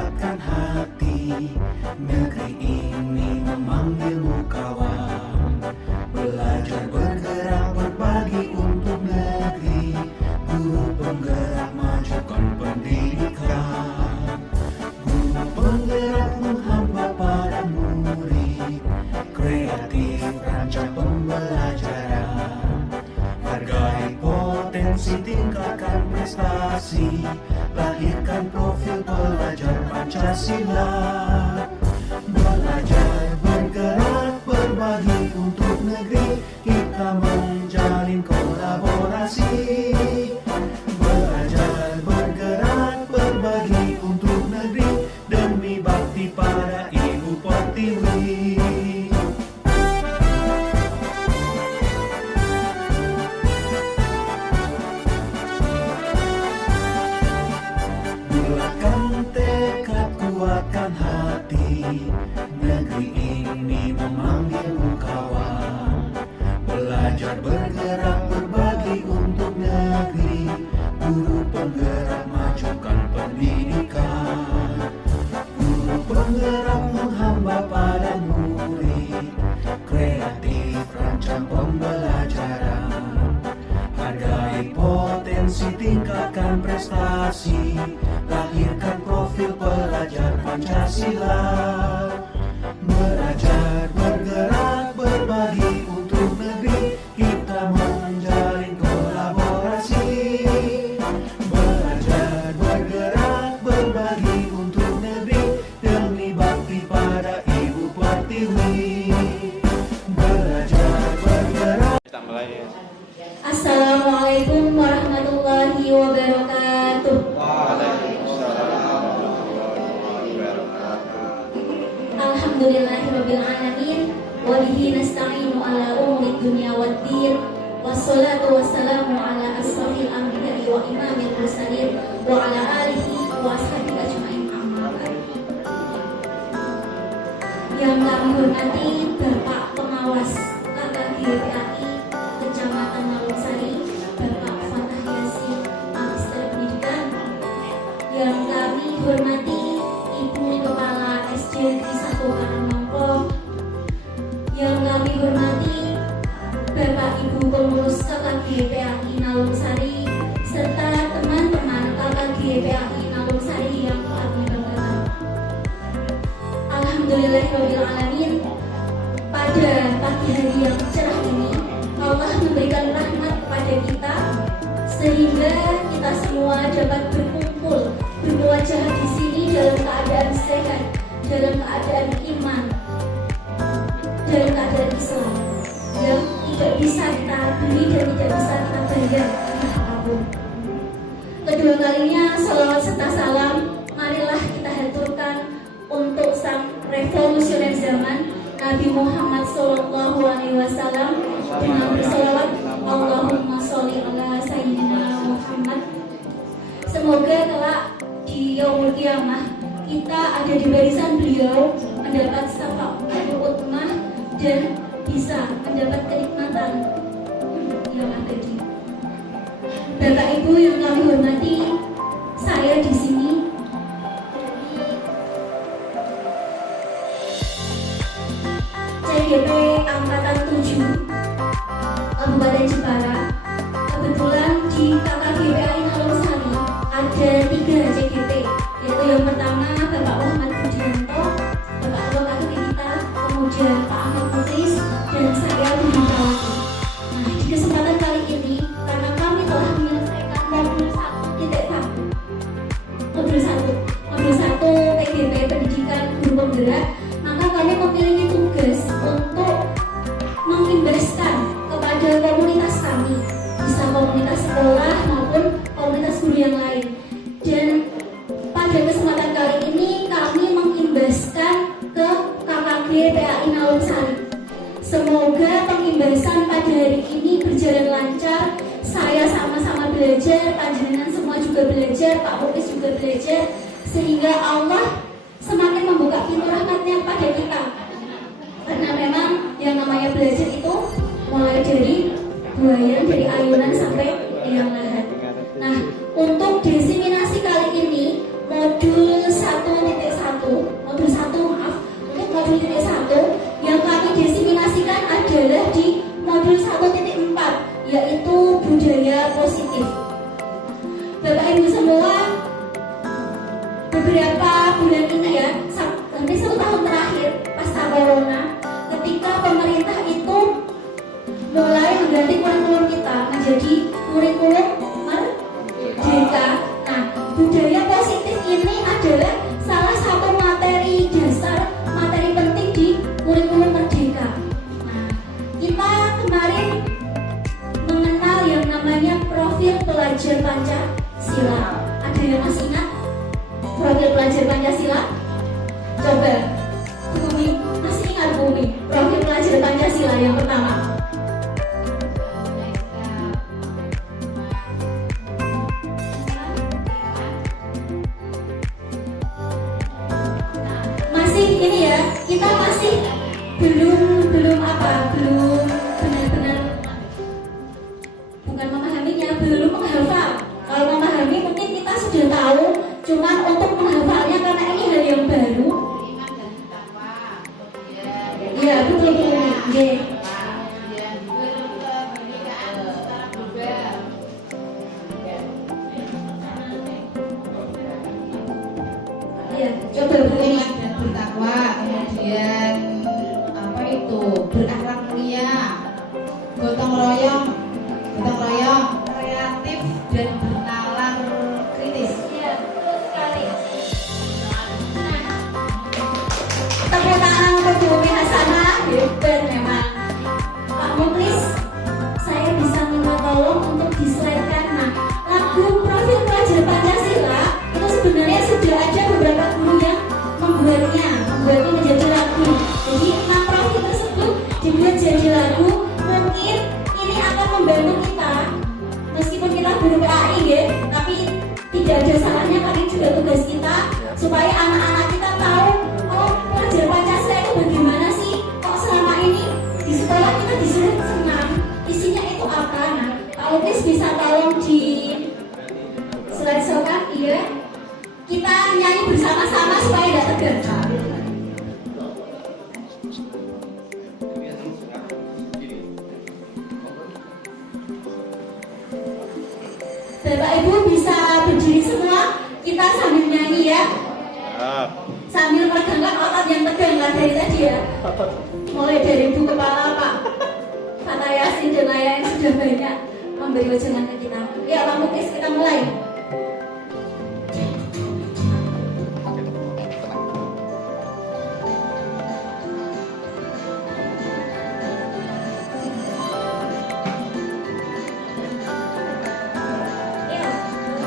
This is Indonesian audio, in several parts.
kuatkan hati. Negeri ini memanggilmu kawan. Belajar bergerak berbagi untuk negeri. Guru penggerak majukan pendidikan. Guru penggerak menghamba pada murid. Kreatif rancang pembelajaran. Hargai potensi, tingkatkan prestasi. Lahirkan profil pelajar Pancasila. Belajar bergerak berbagi untuk negeri. Kita menjalin kolaborasi. Belajar bergerak berbagi untuk negeri. Demi bakti pada Ibu Pertiwi. Bulatkan tekad, kuatkan hati. Negeri ini memanggilmu kawan. Belajar bergerak berbagi untuk negeri. Guru penggerak majukan pendidikan. Guru penggerak menghamba pada murid. Kreatif rancang pembelajaran. Hargai potensi, tingkatkan prestasi. Lahirkan profil pelajar Pancasila. Belajar bergerak berbagi untuk negeri. Kita menjalin kolaborasi. Belajar bergerak berbagi untuk negeri. Demi bakti pada Ibu Pertiwi. Belajar bergerak. Assalamualaikum warahmatullahi wabarakatuh. Alhamdulillahirabbil alamin wa bihi nasta'inu ala umuri dunya waddin. Wassalatu wassalamu ala asrofil anbiya'i wa imamil mursalin wa ala alihi wa ashabihi ajma'in, amma ba'd. Yang kami hormati Bapak Pengawas KKGPAI Kecamatan Nalungsari, Bapak Fatah Yasin, Magister Pendidikan. Yang kami hormati Ibu Kepala SDN 1 Karangmongko. Yang kami hormati Bapak Ibu pengurus KKGPAI Nalungsari serta teman-teman KKGPAI Nalungsari yang kami banggakan. Alhamdulillahirabbil alamin. Pada pagi hari yang cerah ini, Allah memberikan rahmat kepada kita sehingga kita semua dapat berkumpul bermuajah di sini dalam keadaan sehat, dalam keadaan iman, dalam keadaan Islam yang tidak bisa kita beli dan tidak bisa kita bayar apapun. Kedua kalinya salawat serta salam marilah kita haturkan untuk sang revolusioner zaman Nabi Muhammad SAW dengan bersalawat Allahumma sholli ala sayyidina Muhammad. Semoga kelak di yaumul qiyamah kita ada di barisan beliau, mendapat syafaatul utsmah dan bisa mendapat kenikmatan yang abadi. Bapak Ibu yang kami hormati, saya di sini CGP Angkatan 7 Kabupaten Jepara. Kebetulan di KKGPAI Nalungsari ada 3 CGP, yaitu yang pertama Bapak Muhammad Budianto, Bapak Ketua KGP kita, kemudian Pak Ahmad Muklis, dan saya Budi Tawati. Nah, di kesempatan kali ini karena kami telah menyelesaikan modul 1 PGP Pendidikan Guru Penggerak, maka kami memiliki tugas untuk mengimbaskan kepada komunitas kami, bisa komunitas sekolah maupun komunitas guru yang lain. Dan pada kesempatan kali ini kami mengimbaskan ke KKGPAI Nalungsari. Semoga pengimbasan pada hari ini berjalan lancar. Saya sama-sama belajar, panjenengan semua juga belajar, Pak Muklis juga belajar, sehingga Allah semakin membuka pintu rahmatnya pada kita. Karena memang yang namanya belajar itu mulai dari buayan, dari ayunan sampai liang lahat. Nah, untuk diseminasi kali ini modul 1 hampir 1 tahun terakhir pasca corona, ketika pemerintah itu mulai mengganti kurikulum kita menjadi kurikulum merdeka. Nah, budaya positif ini adalah salah satu materi dasar, materi penting di kurikulum merdeka. Nah, kita kemarin mengenal yang namanya profil pelajar Pancasila. Ada yang masih ingat profil pelajar Pancasila? Coba, Bumi, masih ingat Bumi? Profil pelajar Pancasila yang pertama. Masih ini ya, kita masih belum benar-benar bukan memahaminya, belum menghafal. Kalau memahami mungkin kita sudah tahu, cuman untuk menghafalnya karena ini hal yang baru. Iya betul. Ya, coba beriman dan bertakwa, kemudian apa itu, berakhlak mulia, gotong royong, kreatif dan bernalar kritis. Iya, betul sekali. Tepuk tangan untuk Bumi Hasanah, hebat memang. Pak Muklis, saya bisa minta tolong untuk di-slide-kan. Nah, lagu profil pelajar Pancasila itu sebenarnya sudah ada beberapa guru yang membuatnya menjadi lagu. Jadi 6 profil tersebut dibuat jadi lagu. Mungkin ini akan membantu kita, meskipun kita guru PAI ya, tapi tidak ada salahnya kali juga tugas kita supaya anak-anak kita tahu, oh pelajar Pancasila itu bagaimana sih, kok selama ini di sekolah kita disuruh senam, isinya itu apa. Nah, Pak Lukis bisa tolong di slide show-kan, iya, kita nyanyi bersama-sama supaya tidak tegang. Bapak Ibu bisa berdiri semua, kita sambil nyanyi ya. Sambil meregangkan otot yang tegang lah dari tadi ya. Mulai dari ibu kepala Pak Fata Yasin dan lain-lain sudah banyak memberi wejangan ke kita. Ya Pak Muklis, kita mulai.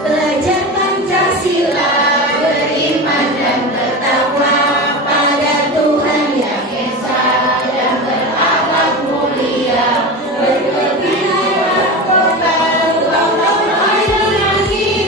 Belajar Pancasila, beriman dan bertakwa pada Tuhan Yang Esa dan berakhlak mulia, berlebihan total, tolong lagi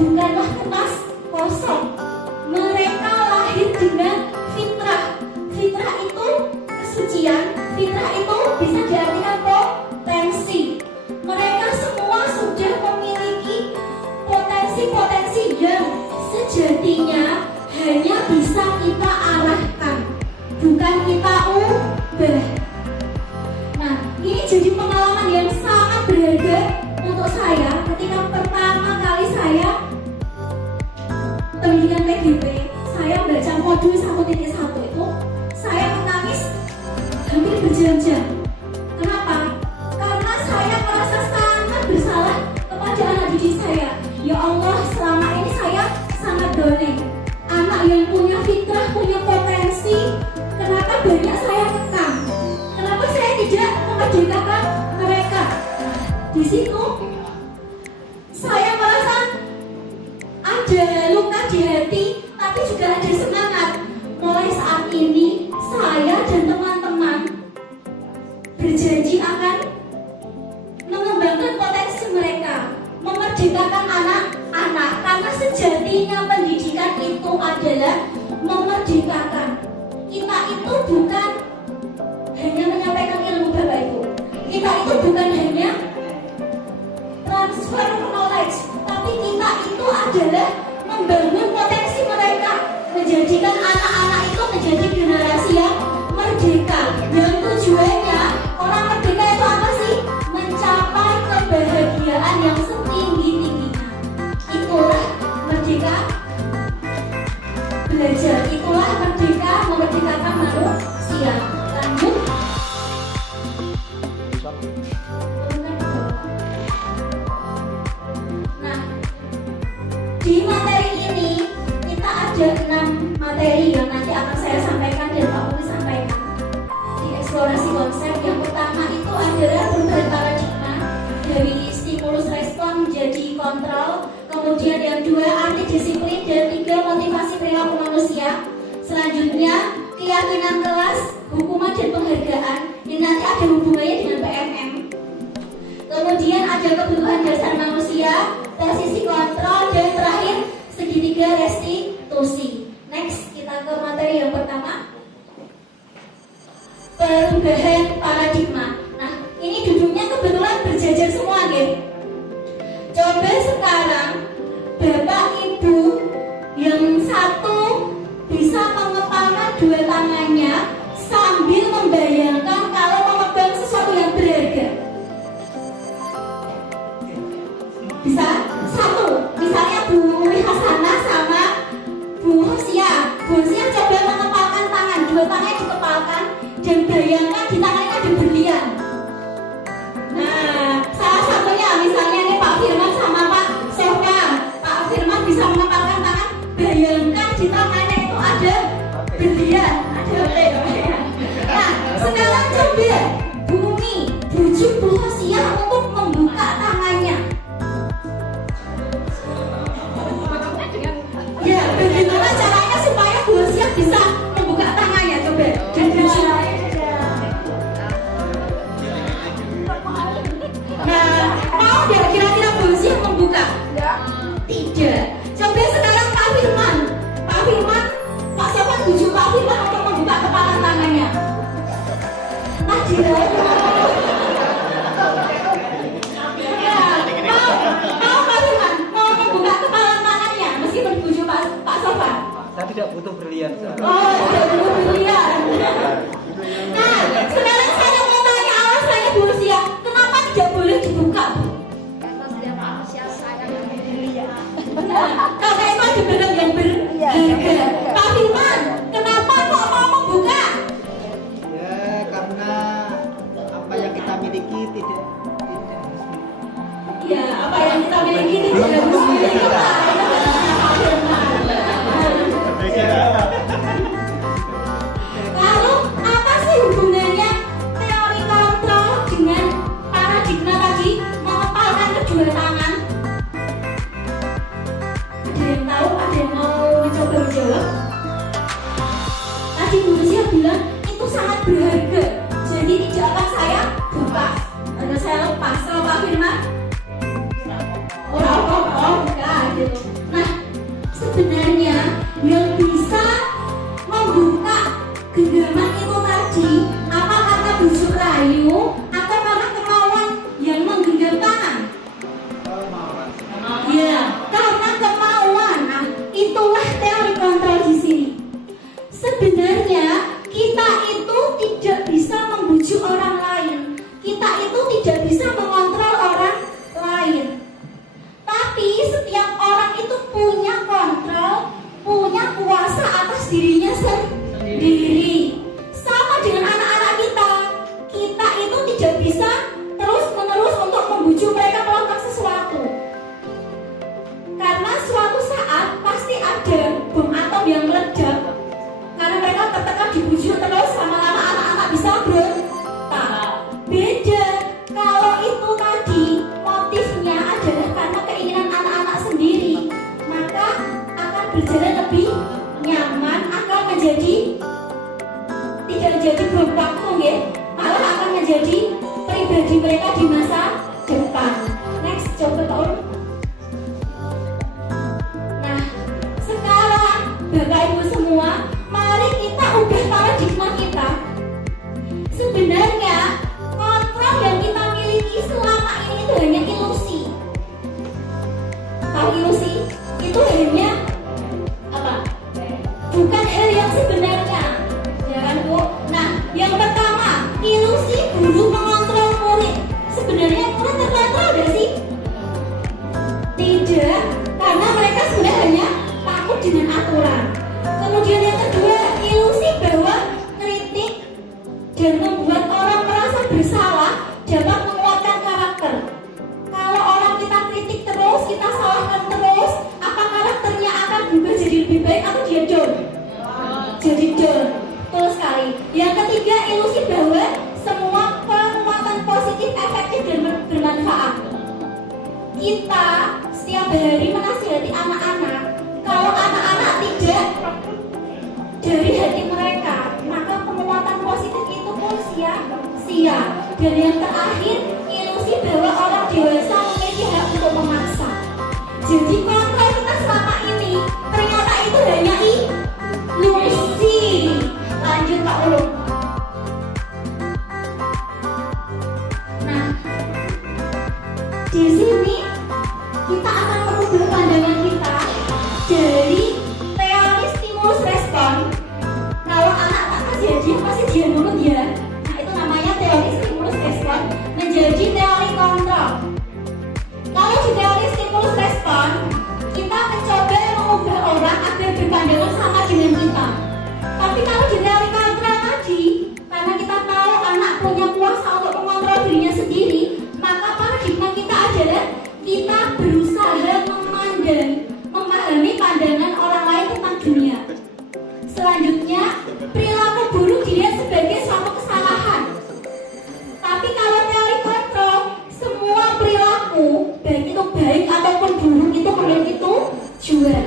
bukanlah kertas kosong. Mereka lahir dengan fitrah. Fitrah itu kesucian, fitrah itu bisa diartikan potensi. Mereka semua sudah memiliki potensi-potensi yang sejatinya hanya bisa kita arahkan, bukan kita ubah. Nah, ini jadi pengalaman yang sangat berharga untuk saya ketika pertama kali saya pendidikan PGP. Saya baca modul 1.1 itu, saya menangis hampir berjam-jam. Kenapa? Karena saya merasa sangat bersalah kepada anak didik saya. Ya Allah, selama ini saya sangat dolim. Anak yang punya fitrah, punya potensi, kenapa banyak saya kekang? Kenapa saya tidak memerdekakan mereka? Di situ saya merasa ada luka di hati, tapi juga ada semangat. Mulai saat ini saya dan teman-teman berjanji akan mengembangkan potensi mereka, memerdekakan anak-anak, karena sejatinya pendidikan itu adalah memerdekakan. Kita itu bukan hanya menyampaikan ilmu, Bapak Ibu. Kita itu bukan hanya transfer knowledge, tapi kita itu adalah membangun potensi mereka, menjadikan anak-anak itu menjadi generasi yang merdeka. Yang tujuannya orang merdeka itu apa sih? Mencapai kebahagiaan yang setinggi-tingginya. Itulah merdeka belajar, itulah merdeka memerdekakan manusia. Lanjut. Nah, di materi ini kita ada 6 materi yang nanti akan saya sampaikan dan Pak Uli sampaikan di eksplorasi konsep. Yang pertama itu adalah perubahan paradigma dari stimulus respon menjadi kontrol. Kemudian yang 2 arti disiplin, dan 3 motivasi perilaku manusia. Selanjutnya keyakinan kelas, hukuman dan penghargaan. Ini nanti ada hubungannya dengan PMM. Kemudian ada kebutuhan dasar manusia, posisi kontrol, dan terakhir segitiga restitusi. Next, kita ke materi yang pertama, perubahan paradigma. Nah, ini duduknya kebetulan berjajar semua, geng. Coba sekarang Bapak Ibu yang satu bisa mengepalkan 2 tangannya sambil membayangkan kalau memegang sesuatu yang berharga. Bisa? Satu, misalnya Bu Hasanah sama Bu Hosia. Bu Hosia coba mengepalkan tangan, 2 tangannya dikepalkan, dan bayangkan di tangannya ada berlian. Nah, salah satunya misalnya ini Pak Firman sama Pak Sofyan. Pak Firman bisa mengepalkan tangan, bayangkan di tangannya itu ada berlian, ada berlian. Nah, sekarang coba Bumi bujuk Bu Hosia untuk membuka tangannya. Ya, bagaimana caranya supaya Bu Hosia bisa membuka tangannya? Coba dan bujuk. Nah, mau tidak kira-kira Bu Hosia membuka? Tidak. Coba sekarang Pak Firman, Pak Sofyan bujuk Pak Firman untuk membuka kepala tangannya. Nah, tidak. Mau Pak Firman mau membuka kepala tangannya meskipun bujuk Pak Sofyan. Saya tidak butuh berlian. Oh, tidak butuh berlian. Nah, sekarang saya mau tanya alasannya Bu Hosia, kenapa tidak boleh dibuka, Bu? Karena setiap manusia sayang yang berlian. Karena itu ada barang yang berharga. Pak Firman, kenapa kok mau membuka? Ya, karena apa yang kita miliki tidak. Ya, apa yang kita miliki tidak harus milik kita. Pak Firman. Lalu apa sih hubungannya teori kontrol dengan paradigma tadi, mengepalkan kedua tangan? Ada yang tahu? Ada yang mau mencoba menjawab? Tadi Bu Lucia bilang itu sangat berharga, jadi tidak akan saya buka, karena saya lepas. Kalau Pak Firman, oh buka gitu. bom yang meledak karena mereka tertekan dibujuk terus, lama-lama anak-anak bisa berontak. Beda kalau itu tadi motifnya adalah karena keinginan anak-anak sendiri, maka akan berjalan lebih nyaman, akan menjadi tidak menjadi bom waktu ya, malah akan menjadi pribadi mereka di masa depan. Next, coba Pak Ul. Nah, sekarang Bapak Ibu semua, mari kita ubah paradigma kita. Sebenarnya kontrol yang kita miliki selama ini itu hanya ilusi. Tahu ilusi? Itu hanya apa? Bukan hal yang sebenarnya, ya kan Bu? Nah, yang pertama, ilusi guru mengontrol murid. Sebenarnya murid terkontrol gak sih? Tidak, karena mereka sudah hanya takut dengan aturan. Kemudian yang kedua, ilusi bahwa kritik dan membuat orang merasa bersalah dapat menguatkan karakter. Kalau orang kita kritik terus, kita salahkan terus, apa karakternya akan berubah jadi lebih baik atau dia down? Jadi down. Betul sekali. Yang ketiga, ilusi bahwa semua penguatan positif efektif dan bermanfaat. Kita setiap hari menasihati anak-anak. Kalau anak-anak tidak dari hati mereka, maka penguatan positif itu pun sia-sia. Dan yang terakhir, ilusi bahwa orang dewasa memiliki hak untuk memaksa. Jadi kontrol kita selama ini ternyata itu hanya ilusi. Lanjut Pak Ulum. Nah, di sini kita akan merubah pandangan kita dari teori stimulus respon. Kalau anak-anak kasih hadiah pasti dia nurut ya. Nah, itu namanya teori stimulus respon, menjadi teori kontrol. Kalau di teori stimulus respon, kita mencoba mengubah orang agar berpandangan sama dengan kita. Tapi kalau di teori kontrol tadi, karena kita tahu anak punya kuasa untuk mengontrol dirinya sendiri, maka paradigma kita adalah kita berusaha memahami pandangan orang lain tentang dunia. Selanjutnya, perilaku buruk dilihat sebagai suatu kesalahan. Tapi kalau teori kontrol, semua perilaku, baik itu baik ataupun buruk, itu memiliki tujuan.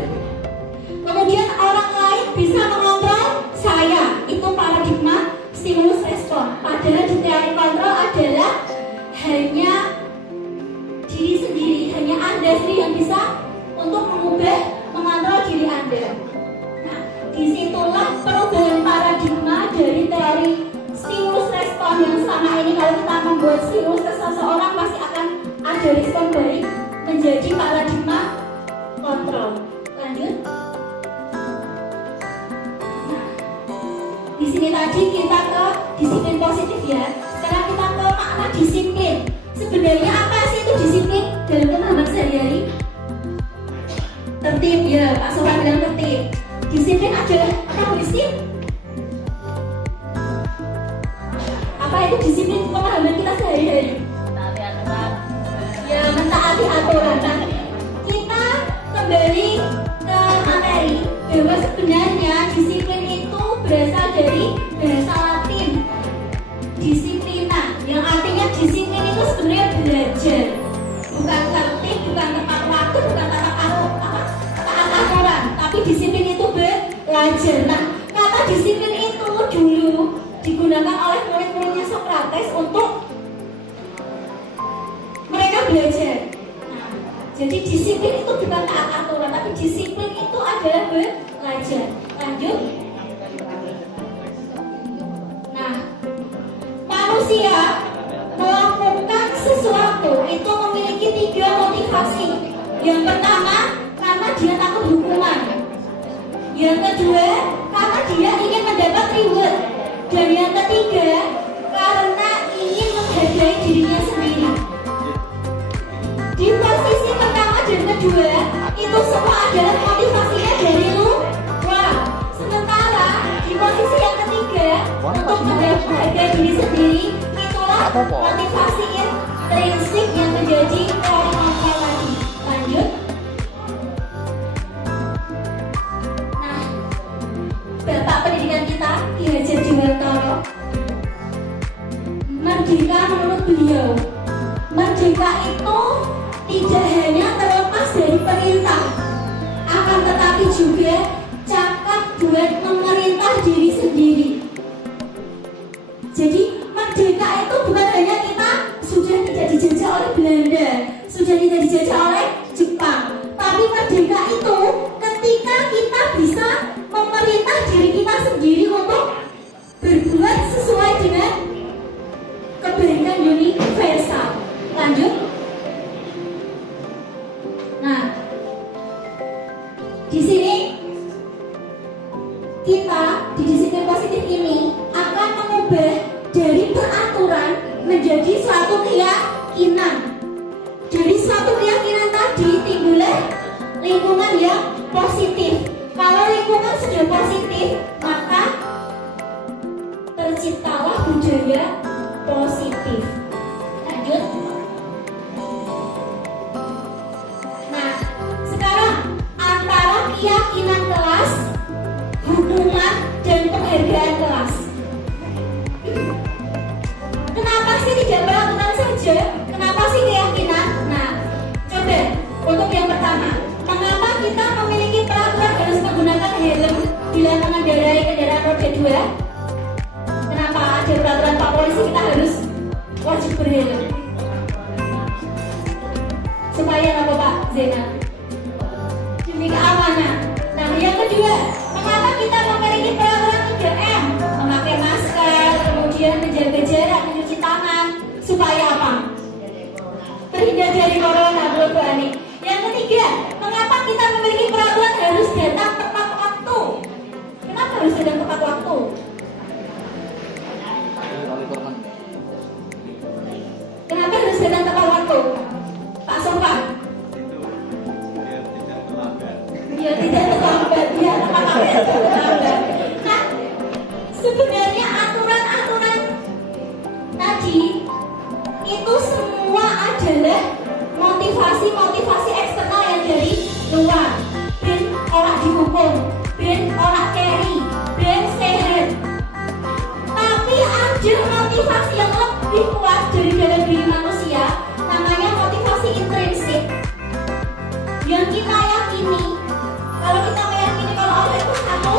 Kemudian orang lain bisa mengontrol saya, itu paradigma stimulus respon. Padahal di teori kontrol adalah hanya diri sendiri, hanya Anda sendiri yang bisa untuk mengubah, mengontrol diri Anda. Nah, disitulah perubahan paradigma dari teori stimulus respon yang selama ini kalau kita membuat stimulus ke seseorang pasti akan ada respon baik, menjadi paradigma kontrol. Lanjut. Nah, di sini tadi kita ke disiplin positif ya. Sekarang kita ke makna disiplin. Sebenarnya apa sih itu disiplin dalam pemahaman sehari-hari? Tertib ya, Pak Sopan bilang tertib. Disiplin adalah apa disiplin? Apa itu disiplin pemahaman kita sehari-hari? Ya, mentaati aturan. Nah, kita kembali ke materi bahwa sebenarnya disiplin itu berasal dari bahasa Latin disiplina, yang artinya disiplin itu sebenarnya belajar, bukan tertib, bukan tepat waktu, bukan taat aturan, tapi disiplin itu belajar. Nah, kata disiplin itu dulu digunakan oleh murid-muridnya Sokrates untuk mereka belajar. Nah, jadi disiplin itu bukan taat aturan, tapi disiplin itu adalah belajar. Lanjut. Nah, manusia melakukan sesuatu itu memiliki 3 motivasi. Yang pertama, karena dia takut hukuman. Yang kedua, karena dia ingin mendapat reward. Dan yang ketiga, karena ingin menghargai dirinya sendiri. Di posisi pertama dan kedua, itu semua adalah motivasinya dari luar. Sementara di posisi yang ketiga, untuk menghargai diri sendiri, itulah motivasi intrinsik yang menjadi teori kontrol tadi. Lanjut. Nah, itu tidak hanya terlepas dari perintah, akan tetapi juga cakap buat memerintah diri sendiri. Jadi merdeka itu bukan hanya kita sudah tidak dijajah oleh Belanda, sudah tidak dijajah oleh Jepang, tapi merdeka itu ketika kita bisa memerintah diri kita sendiri untuk berbuat sesuai dengan kebaikan universal. Lanjut. Nah, di sini kita di disiplin positif ini akan mengubah dari peraturan menjadi suatu keyakinan. Dari suatu keyakinan tadi timbullah lingkungan yang positif. Kalau lingkungan sudah positif, maka terciptalah budaya positif. Lanjut. Nah, sekarang antara keyakinan kelas, hukuman, dan penghargaan kelas. Kenapa sih tidak peraturan saja? Kenapa sih keyakinan? Nah, coba untuk yang pertama, mengapa kita memiliki peraturan harus menggunakan helm bila mengendarai kendaraan roda 2? Kenapa ada peraturan Pak Polisi kita harus wajib berhelm? Supaya apa Pak Zena? Demi keamanan. Nah, yang kedua, mengapa kita memiliki peraturan 3M? Memakai masker, kemudian menjaga jarak, mencuci tangan. Supaya apa? Terhindar dari corona, Bu Ani. Yang ketiga, mengapa kita memiliki peraturan harus datang tepat waktu? Kenapa harus datang tepat waktu? Kenapa harus datang tepat waktu? Pak Sofan? Biar tidak terlambat. Biar tepat waktu terlambat. Nah, sebenarnya aturan-aturan tadi itu semua adalah motivasi eksternal yang dari luar. Ben orang dihukum, ben orang carry, ben sehat. Tapi ada motivasi yang lebih kuat dari dalam diri manusia, namanya motivasi intrinsik. Yang kita yakini, kalau kita meyakini kalau Allah itu satu,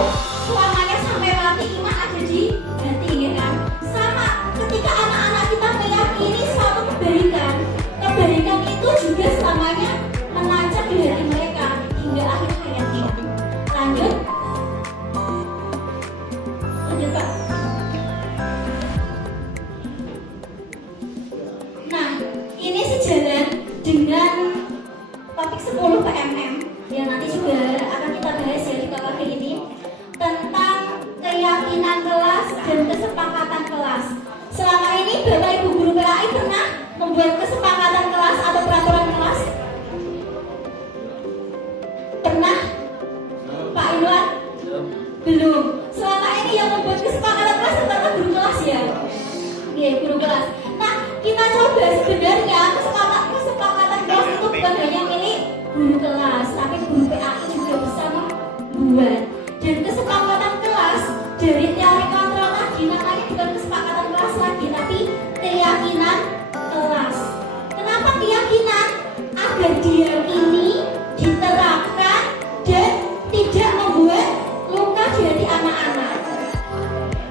selamanya sampai mati iman ada di hati, ya kan? Sama ketika anak-anak kita meyakini suatu kebaikan itu juga selamanya menancap di hati mereka hingga akhir hayatnya. Lanjut Pak. Nah, ini sejalan dengan topik 10 PMM yang nanti juga akan kita bahas ya di KKP ini, tentang keyakinan kelas dan kesepakatan kelas. Selama ini Bapak Ibu guru PAI pernah membuat kesepakatan kelas atau peraturan kelas? Pernah? Pak Iwan? Belum. Selama ini yang membuat kesepakatan kelas adalah guru kelas ya? Iya, guru kelas. Nah, kita coba sebenarnya kesepakatan kelas itu bukan hanya milik guru kelas, tapi guru PAI juga bisa membuat. Dan kesepakatan kelas dari teori kontrol tadi namanya bukan kesepakatan kelas lagi, tapi keyakinan kelas. Kenapa keyakinan? Agar diam ini diterapkan dan tidak membuat luka di hati anak-anak.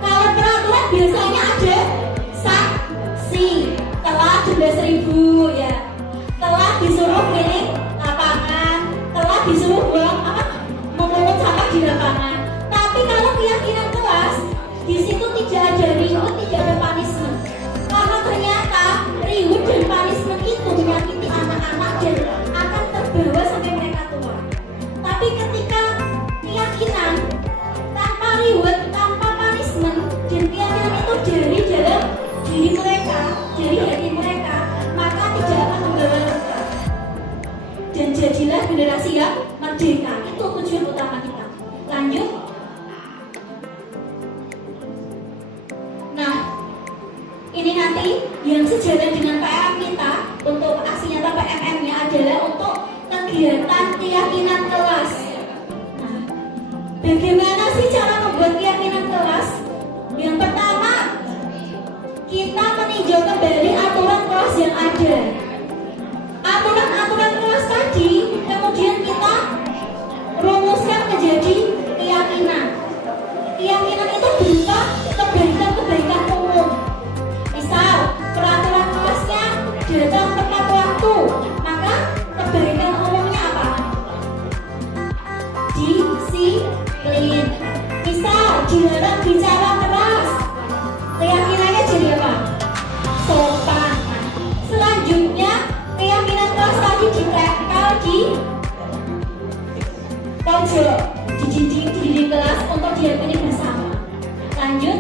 Kalau peraturan biasanya ada sanksi, telat 12.000 ya, telat disuruh keliling lapangan, telat disuruh buang memungut sampah di lapangan. Tapi kalau keyakinan kelas, di situ tidak ada reward, tidak ada punishment. Karena ternyata reward dan punishment itu menyakiti anak-anak dan akan terbawa sampai mereka tua. Tapi ketika keyakinan tanpa reward, tanpa punishment, dan keyakinan itu dari dalam diri mereka, dari hati mereka, maka tidak akan membawa luka. Dan jadilah generasi yang merdeka. Itu tujuan utama kita. Lanjut. Nah, ini nanti yang sejalan dengan PMM kita untuk aksi nyata PMM-nya adalah untuk kegiatan keyakinan kelas. Nah, bagaimana sih cara membuat keyakinan kelas? Yang pertama, kita meninjau kembali aturan kelas yang ada. lagi ditempel di pojok, di dinding kelas untuk diyakini bersama. Lanjut.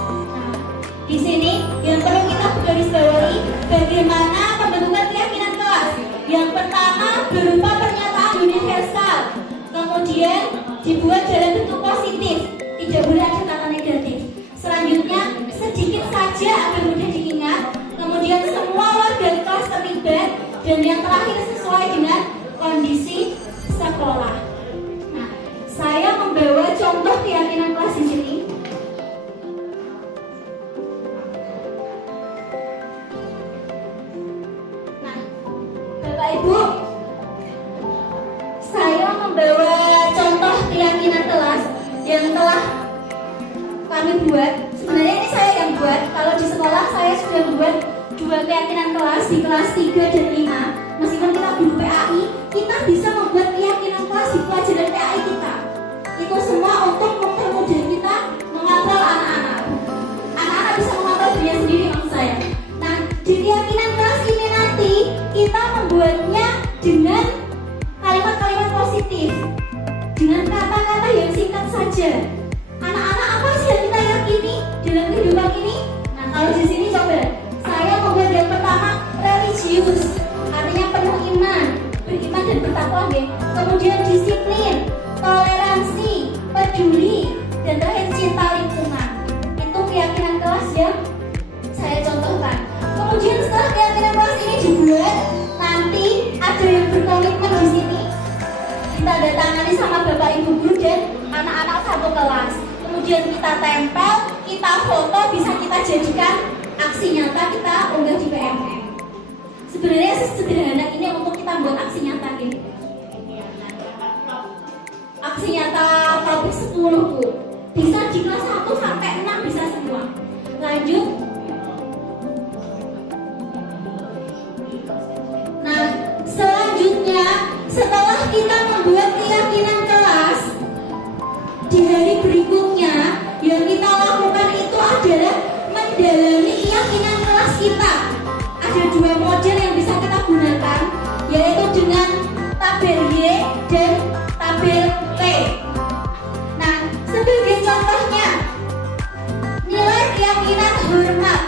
Nah, di sini yang perlu kita garis bawahi bagaimana pembentukan keyakinan kelas. Yang pertama berupa pernyataan universal, kemudian dibuat dalam bentuk positif, tidak boleh ada kata negatif. Selanjutnya sedikit saja agar mudah diingat, kemudian semua warga kelas terlibat, dan yang terakhir sesuai dengan kondisi sekolah. Nah, saya membawa contoh keyakinan kelas di sini. Nah, Bapak Ibu, saya membawa contoh keyakinan kelas yang telah kami buat. Sebenarnya ini saya yang buat. Kalau di sekolah saya sudah membuat 2 keyakinan kelas di kelas 3 dan 5. Meskipun kita guru PAI, kita bisa membuat keyakinan kelas di pelajaran PAI kita. Itu semua untuk mempermudah kita mengontrol anak-anak. Anak-anak bisa mengontrol dirinya sendiri, maksud saya. Nah, di keyakinan kelas ini nanti kita membuatnya dengan kalimat-kalimat positif, dengan kata-kata yang singkat saja. Anak-anak, apa sih yang kita yakini dalam kehidupan ini? Nah, kalau di sini coba saya membuat yang pertama religius, artinya penuh iman, beriman dan bertakwa, kemudian disiplin, toleransi, peduli, dan terakhir cinta lingkungan. Itu keyakinan kelas yang saya contohkan. Kemudian setelah keyakinan kelas ini dibuat, nanti ada yang berkomitmen di sini, ditandatangani sama Bapak Ibu guru dan anak-anak satu kelas. Kemudian kita tempel, kita foto, bisa kita jadikan aksi nyata, kita unggah di PMM. Sebenarnya sesederhana ini untuk kita buat aksi nyata gitu. Aksi nyata topik 10 Bu. Bisa di kelas 1 sampai 6 bisa semua. Lanjut. Nah, selanjutnya setelah kita membuat keyakinan kelas, di hari berikutnya yang kita lakukan itu adalah mendalami keyakinan kelas kita. Ada 2 model yang bisa kita gunakan, yaitu dengan tabel Y dan tabel P. Nah, sebagai contohnya, nilai keyakinan hormat.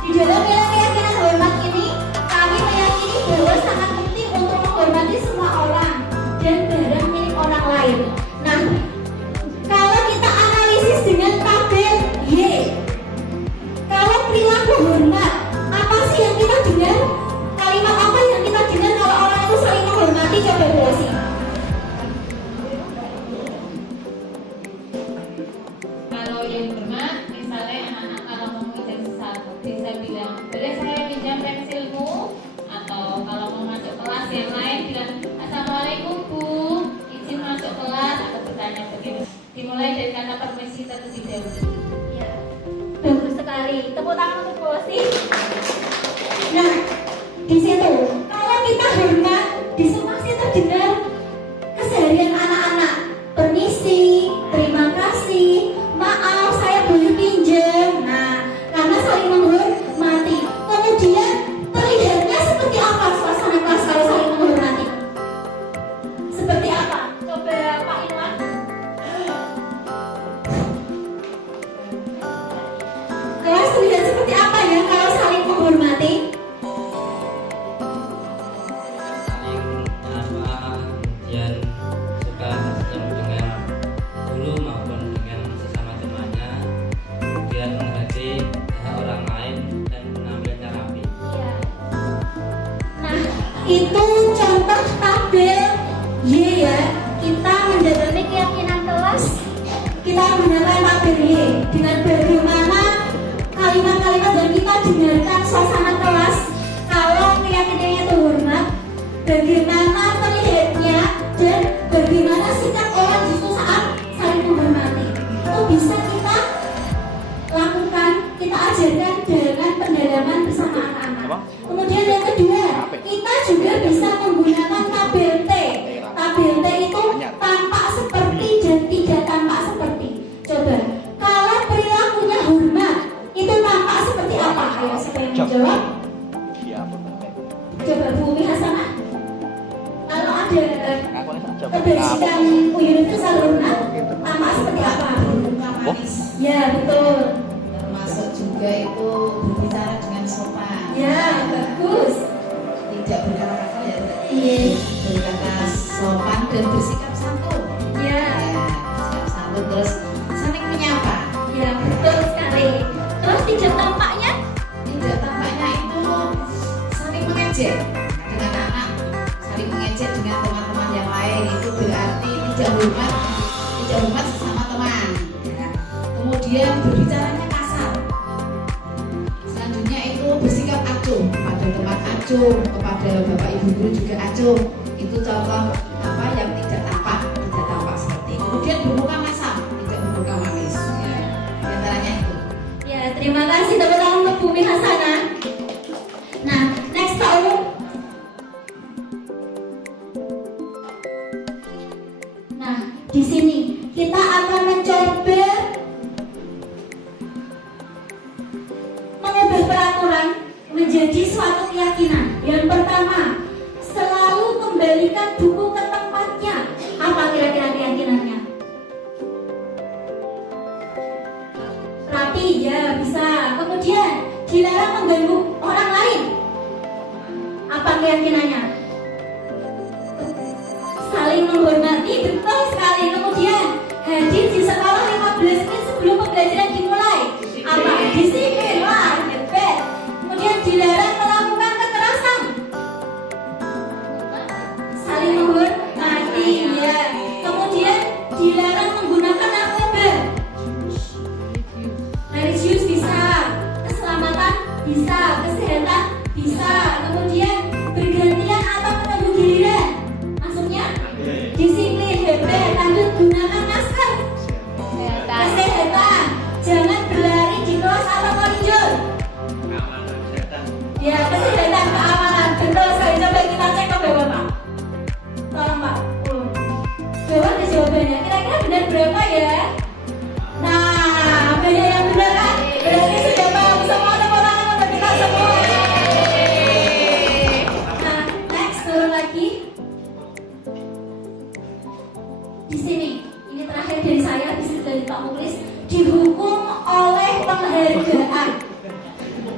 Di dalam nilai keyakinan hormat ini, kami meyakini bahwa sangat penting untuk menghormati semua orang dan barang milik orang lain. Nah, kalau kita analisis dengan tabel Y, kalau perilaku hormat, apa sih yang kita dengar? Kalimat apa yang kita dengar kalau orang itu saling menghormati? Coba sih. Kalau yang hormat, misalnya anak-anak kalau mau mengejar sesuatu bisa bilang, boleh saya pinjam pensilmu? Atau kalau mau masuk kelas yang lain bilang, assalamualaikum Bu, izin masuk kelas, atau bertanya begitu. Dimulai dari kata permisi terlebih dahulu. Ya, bagus sekali. Tepuk tangan untuk Bosi. Nah, di situ kalau kita hormat, di situ pasti terdengar keseharian anak-anak. Permisi, terima kasih, maaf saya boleh pinjam. Nah, karena saling menghormati. Kemudian terlihatnya seperti apa suasana kelas kalau saling menghormati? Seperti apa? Coba Pak Inwan. Kelas terlihat seperti apa ya kalau saling menghormati? saling kemudian suka bersenyum dengan guru maupun dengan sesama temannya, kemudian menghargai hak orang lain dan penampilannya rapi. Ya. Nah, itu contoh tabel Y ya. Kita mendalami keyakinan kelas, kita menggunakan tabel Y dengan bagaimana kalimat-kalimat yang kita dengarkan suasana kelas. Kalau keyakinannya itu hormat, bagaimana terlihatnya dan bagaimana sikap orang justru saat saling menghormati. Itu bisa kita lakukan, kita ajarkan dengan pendalaman bersama anak-anak. Kemudian yang kedua, kita juga bisa menggunakan tabel T. Tabel T itu tampak seperti dan tidak tampak seperti. Coba, kalau perilakunya hormat, itu tampak seperti apa? Ayo, siapa yang menjawab? Coba Bu Umi Hasanah, kalau ada kebersihan universal hormat, tampak seperti apa? Buka manis. Ya betul. Termasuk juga itu berbicara dengan sopan. Ya bagus. Tidak berkata-kata ya. Iya. Berkata sopan dan bersikap santun. Ya. Bersikap santun terus saling menyapa. Ya betul sekali. Terus tidak tampaknya? Tidak tampaknya itu saling mengejek dengan anak, saling mengejek dengan teman-teman yang lain, itu berarti tidak hormat sesama teman. Ya. Kemudian berbicaranya kasar. Selanjutnya itu bersikap acuh kepada teman acuh, kepada bapak ibu guru juga acuh. Itu contoh apa yang tidak tampak seperti. Kemudian bermuka masam, tidak bermuka manis. Ya. Di antaranya itu. Ya terima kasih teman-teman untuk Bumi Hasanah. Nah next tahu. Nah di sini kita akan mencoba mengubah peraturan menjadi suatu keyakinan. Yang pertama, selalu kembalikan buku ke tempatnya. Apa kira-kira keyakinannya? Rapi, ya bisa. Kemudian dilarang mengganggu orang lain. Apa keyakinannya? Saling menghormati, betul sekali. Kemudian hadir di sekolah 15 menit sebelum pembelajaran dimulai. Apa? Disiplin, wah, hebat. Kemudian dilarang melakukan kekerasan. Saling menghormati, ya. Kemudian dilarang menggunakan narkoba. Religius bisa, keselamatan bisa, kesehatan bisa. Kemudian bergantian atau menunggu giliran. Maksudnya disiplin, hebat. Lanjut gunakan masker. Kesehatan, jangan berlari di kelas atau koridor. Ya, kesehatan, keamanan, betul sekali. Coba kita cek ke bawah Pak. Tolong Pak. Bawah ada jawabannya. Kira-kira benar berapa ya? Nah, banyak yang benar kan? Berarti sudah paham semua teman-teman untuk kita semua. Nah, next turun lagi. Di sini, ini terakhir dari saya, bisa dari Pak Muklis. Dihukum oleh penghargaan.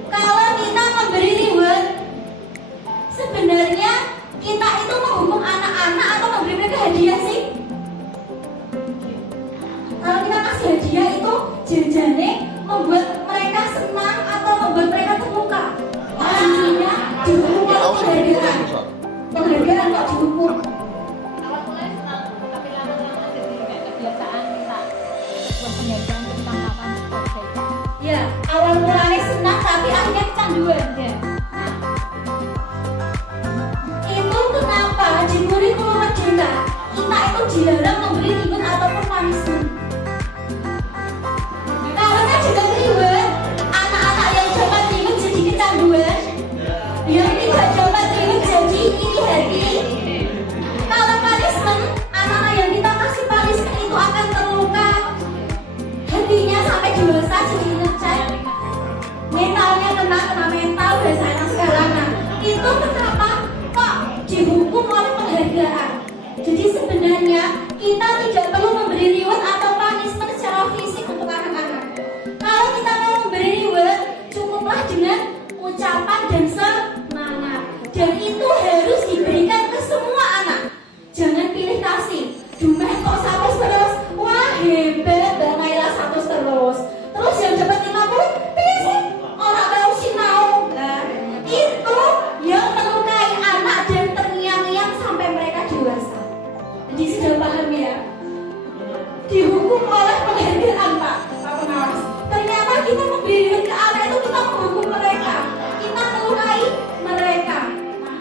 Kalau kita memberi reward, sebenarnya kita itu menghukum anak-anak atau memberi mereka hadiah sih? Kalau kita kasih hadiah itu janjane membuat mereka senang atau membuat mereka terluka. Intinya dihukum oleh penghargaan. Penghargaan kok dihukum. Awal mulai senang, tapi lama-lama jadi kayak kebiasaan kita buat penyajian tentang kapan seperti Ya, awal mulai senang tapi akhirnya kecanduan. ya. Itu kenapa di kurikulum merdeka kita itu dilarang memberi reward ataupun punishment. Karena dengan reward, anak-anak yang dapat reward jadi kecanduan, yang tidak dapat reward jadi iri hati. Kalau punishment, anak-anak yang kita kasih punishment itu akan terluka hatinya sampai dewasa jadi ngecek. Mentalnya kena mental dan sana segalanya. Itu kenapa kok dihukum oleh penghargaan. Jadi sebenarnya kita tidak perlu memberi reward atau punishment secara fisik untuk anak-anak. Kalau kita mau memberi reward, cukuplah dengan ucapan dan semangat. Dan itu harus diberikan ke semua anak. Jangan pilih kasih. Dumeh kok 100 terus. Wah hebat, Mbak Naila 100 terus. Terus yang dapat 50, pilih sih. Orang tahu sinau. Nah, itu yang melukai anak dan terngiang-ngiang sampai mereka dewasa. Jadi sudah paham ya? Dihukum oleh penghargaan Pak Pengawas. Ternyata kita memberi ke anak itu kita menghukum mereka. Kita melukai mereka. Nah,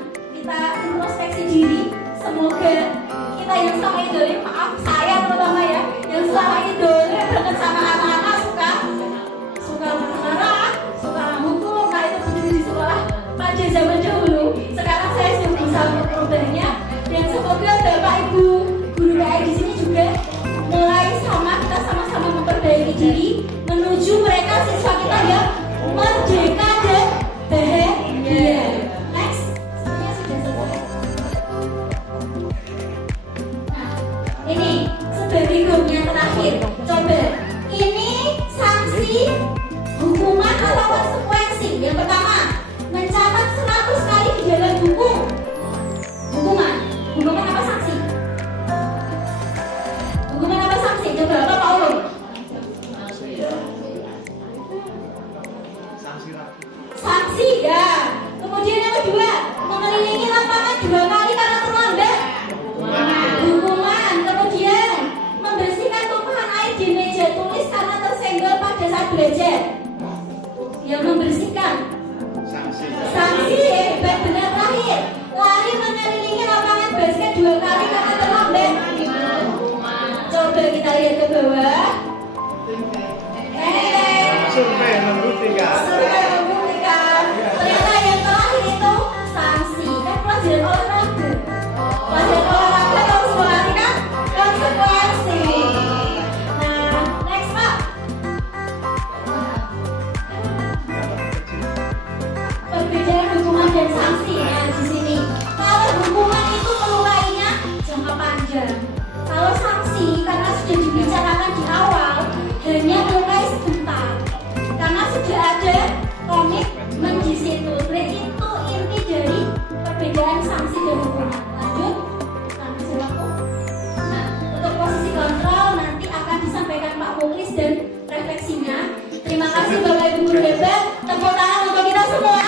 yang membersihkan. Sanksi hebat benar lahir. Lari mengelilingi lapangan basket 2 kali karena terlambat. Coba kita lihat ke bawah. Survei membuktikan. Ternyata yang terakhir itu sanksi. Kan pelajaran olahraga. Pelajaran olahraga harus memperhatikan konsekuensi. Nah, next Pak. Perbedaan hukuman dan sanksi ya di sini. Kalau hukuman itu melukainya jangka panjang. Kalau sanksi karena sudah dibicarakan di awal hanya melukai sebentar. Karena sudah ada komitmen di situ. Itu inti dari perbedaan sanksi dan hukuman. Lanjut. Nah, untuk posisi kontrol nanti akan disampaikan Pak Muklis dan refleksinya. Terima kasih Bapak Ibu guru hebat. Tepuk tangan untuk kita semua.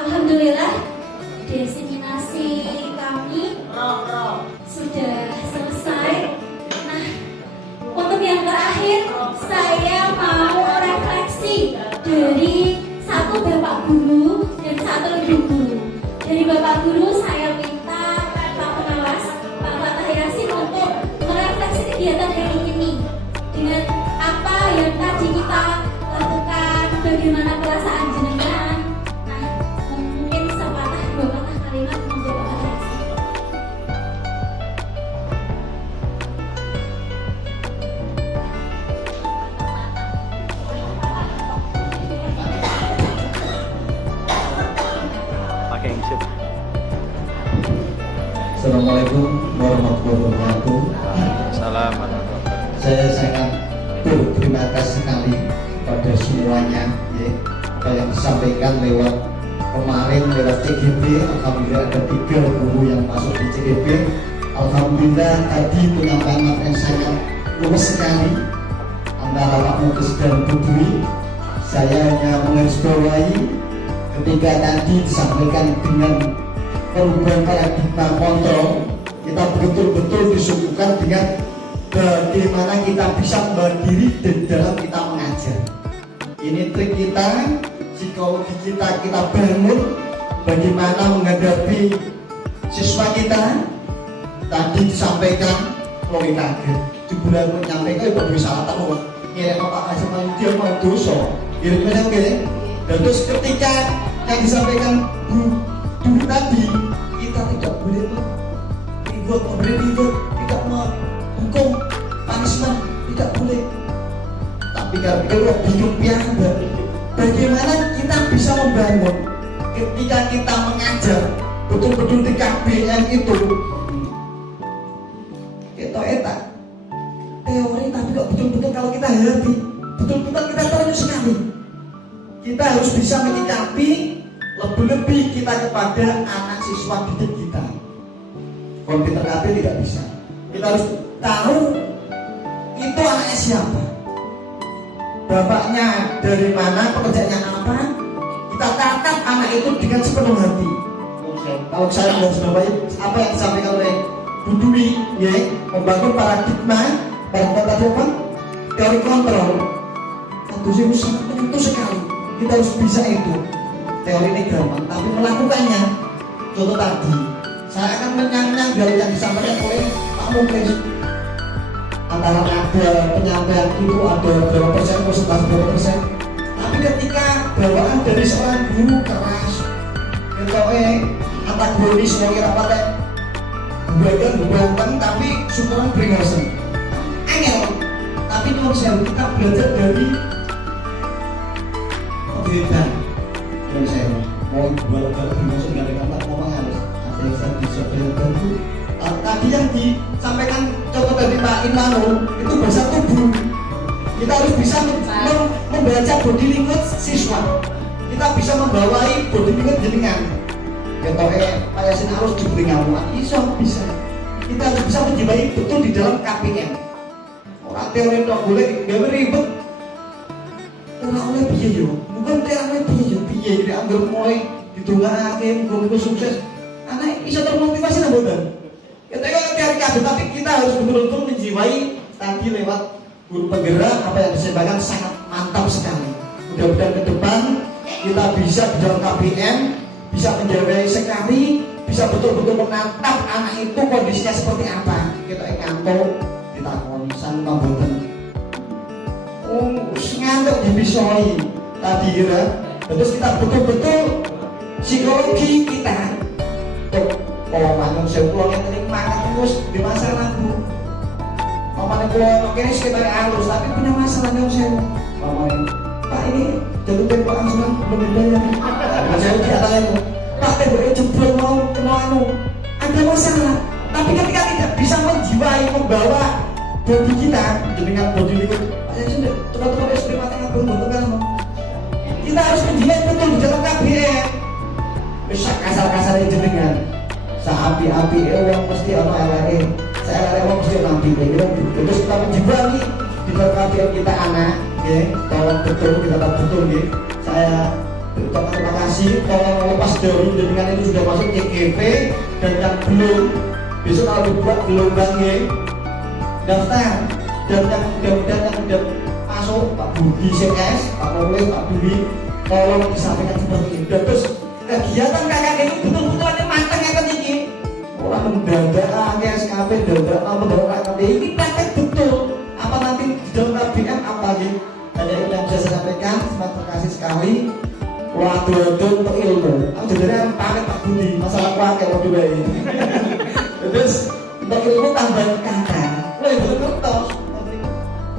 Alhamdulillah, diseminasi kami sudah selesai. Nah, untuk yang terakhir saya mau refleksi dari satu Bapak Guru dan satu Ibu Guru. Dari Bapak Guru saya minta Pak Pengawas, Pak Fatah Yasin untuk merefleksi kegiatan hari ini dengan apa yang tadi kita lakukan, bagaimana perasaan jenengan. Nah, mungkin sepatah dua patah kalimat untuk Bapak Yasin. Assalamualaikum warahmatullahi wabarakatuh. Salam. Saya sangat berterima kasih sekali pada semuanya ya, apa yang disampaikan lewat kemarin lewat CGP, alhamdulillah ada 3 guru yang masuk di CGP. Alhamdulillah tadi penyampaian materi sangat luas sekali antara Pak Muklis dan Bu Dwi. Saya hanya menggarisbawahi ketika tadi disampaikan dengan perubahan paradigma kontrol, kita betul-betul disuguhkan dengan bagaimana kita bisa berdiri di dalam kita mengajar. Ini trik kita, psikologi kita bangun bagaimana menghadapi siswa kita. Tadi disampaikan logika di bulan menyampaikan itu bisa tahu ngirim apa aja paling dia mau dosa ngirimnya oke. Dan terus ketika yang disampaikan dulu tadi, kita tidak boleh ribut, tidak menghukum punishment, tidak boleh. Tapi kalau bingung piamba, bagaimana kita bisa membangun ketika kita mengajar betul-betul di KBM itu kita teori, tapi kok betul-betul kalau kita hadapi betul-betul kita terus sekali. Kita harus bisa menyikapi lebih-lebih kita kepada anak siswa didik kita. Kalau kita terkati tidak bisa. Kita harus tahu itu anaknya siapa, bapaknya dari mana, pekerjaannya apa. Kita tangkap anak itu dengan sepenuh hati. Kalau saya mau sebagai apa yang disampaikan oleh Bu Dwi, ya, membangun paradigma tadi apa? Teori kontrol. Itu sangat menyentuh sekali. Kita harus bisa itu. Teori ini gampang, tapi melakukannya. Contoh tadi, saya akan menyangkang dari yang disampaikan oleh Pak Muklis. Antara ada penyampaian itu ada berapa persen, persentase berapa persen. Tapi ketika bawaan dari seorang guru keras, antagonis mau kira apa teh? Bukan, tapi syukuran beringasan. Angel. Tapi kalau kita belajar dari kegiatan yang saya mau buat beringasan dari kata ngomong harus ada yang saya bisa belajar itu. Tadi yang disampaikan contoh dari Pak Imano itu bahasa tubuh. Kita harus bisa membaca body language siswa. Kita bisa membawai body language jenengan. Contohnya Pak Yasin harus diberi ngamuan, bisa. Kita harus bisa menjiwai betul di dalam KPM. Orang teori tak boleh gak ribet. Orang oleh biaya, bukan teori biaya. Jadi ambil mulai ditunggakin, muka sukses. Anak bisa termotivasi lah bukan? Kita kan teori kabel, tapi kita harus betul-betul menjiwai tadi lewat guru penggerak apa yang disampaikan sangat mantap sekali. Mudah-mudahan ke depan kita bisa di dalam KPM bisa menjawai sekali, bisa betul-betul menatap anak itu kondisinya seperti apa. Kita ngantuk, kita kondisian pembuatan. Ngantuk dibisoi tadi kira. Terus kita betul-betul psikologi kita. Kalau manusia pulang yang tadi makan terus di masalah bu. Mamanya pulang kini sekitar halus, tapi punya masalah yang saya. Mamanya, Pak ini jatuh tempo angsuran belum dibayar. Saya tidak tahu. Pak TBE jebol mau kena ada masalah. Tapi ketika tidak bisa menjiwai, membawa bodi kita dengan bodi liquid, saya sudah teman-teman SD matanya berbentukan. Kita harus menjiwai betul di dalam KBM. Bisa kasar-kasar jenengan. Seapi-api uang mesti ono LRE. Saya LRE uang mesti nanti begitu. Terus kita menjiwai di dalam KBM kita anak, ya. Tolong betul kita tak betul, ya. Saya ucapkan terima kasih. Tolong lepas dari jenengan itu sudah masuk CGP dan yang belum besok kalau dibuat gelombang, ya, daftar. Dan yang mudah-mudahan yang sudah masuk Pak Budi CS, Pak Muklis, Pak Dwi, tolong disampaikan seperti ini. Dan terus kegiatan kakak ini betul-betul ada matang yang ini. Orang mendadak SKP, mendadak ini praktek betul. Apa nanti di dalam KBM apa gitu? Ada yang bisa saya sampaikan. Terima kasih sekali. Waduh untuk ilmu. Aku jadinya pakai Pak Budi masalah pakai waktu ini. Terus untuk ilmu tambah kata. Lo itu betul.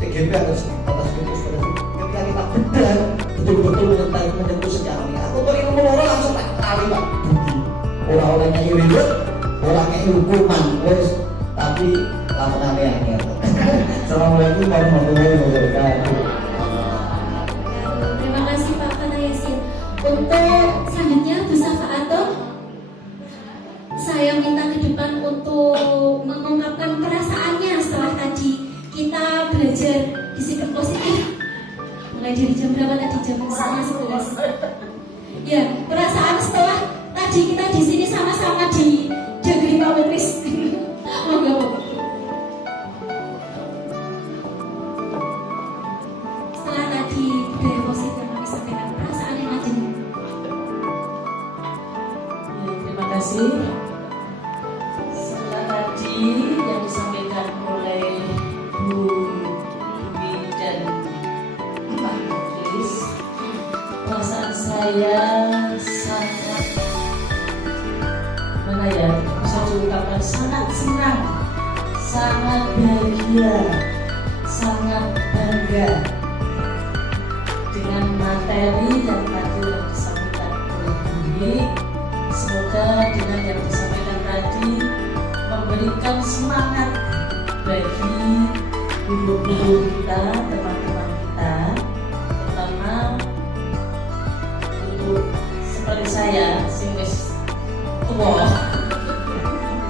TGP atas itu ketika kita bedah betul-betul menyentuh sekali. Aku tuh ilmu orang langsung tak kali Pak Budi. Orang-orangnya ribet, orangnya hukuman, wes. Tapi lapangannya angel. Assalamualaikum warahmatullahi wabarakatuh. Terima kasih Pak Yasin. Untuk selanjutnya saya minta ke depan untuk mengungkapkan perasaannya setelah tadi kita belajar sikap positif. Mulai dari jam berapa tadi? Jam 11. Ya, perasaan setelah tadi kita di sini sama-sama di Jagri Pak Muklis. Monggo. Setelah tadi budaya positif yang kami sampaikan, perasaan yang ada. Ya, terima kasih. Setelah tadi yang disampaikan oleh Bu Dwi dan Pak Muklis, perasaan saya sangat bisa diungkapkan sangat senang, sangat bahagia, sangat bangga dengan materi yang tadi yang disampaikan oleh Bu Dwi. Semoga dengan yang disampaikan tadi memberikan semangat bagi guru-guru kita, teman-teman kita, terutama untuk seperti saya, wis tua,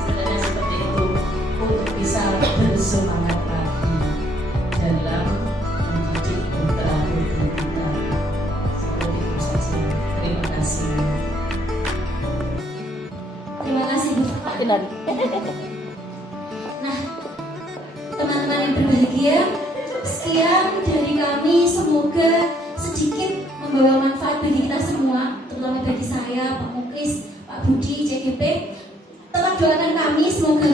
istilahnya seperti itu, untuk bisa bersemangat lagi dalam mendidik putra-putri kita. Seperti itu saja. Terima kasih. Terima kasih Bu. Nah, teman-teman yang berbahagia, sekian dari kami, semoga sedikit membawa manfaat bagi kita semua, terutama bagi saya, Pak Muklis, Pak Budi, CGP. Tetap doakan kami, semoga